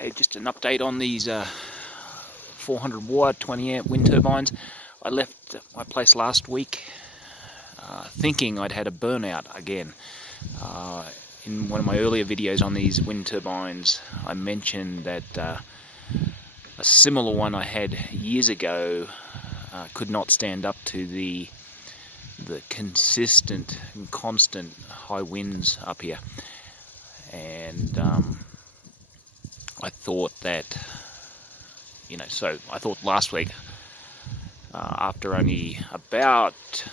Okay, just an update on these 400 watt 20 amp wind turbines. I left my place last week thinking I'd had a burnout again. In one of my earlier videos on these wind turbines, I mentioned that a similar one I had years ago could not stand up to the consistent and constant high winds up here. And I thought that, so I thought last week, after only about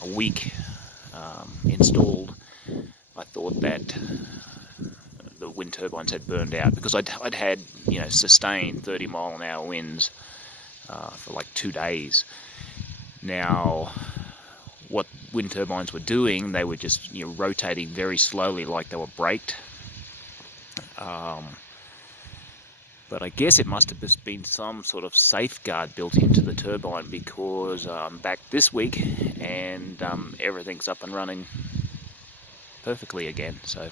a week installed, I thought that the wind turbines had burned out because I'd had, sustained 30-mile-an-hour winds for like 2 days. Now, what wind turbines were doing, they were just rotating very slowly, like they were braked. But I guess it must have just been some sort of safeguard built into the turbine, because I'm back this week and everything's up and running perfectly again. So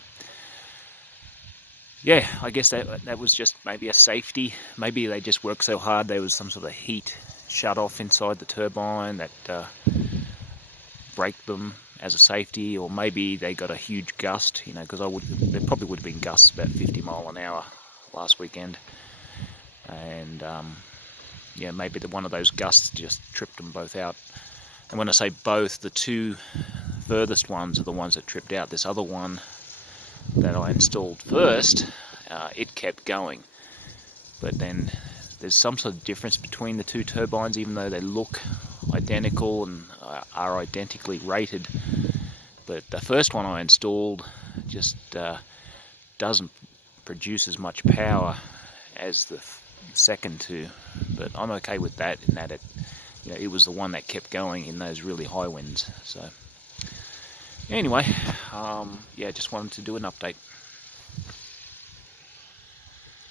yeah, I guess that was just maybe a safety. Maybe they just worked so hard there was some sort of heat shut off inside the turbine that braked them as a safety, or maybe they got a huge gust, because there probably would have been gusts about 50 mile an hour last weekend. And maybe one of those gusts just tripped them both out. And when I say both, the two furthest ones are the ones that tripped out. This other one that I installed first, it kept going. But then there's some sort of difference between the two turbines, even though they look identical and are identically rated. But the first one I installed just doesn't produce as much power as the second two, but I'm okay with that, in that it was the one that kept going in those really high winds. So anyway, just wanted to do an update.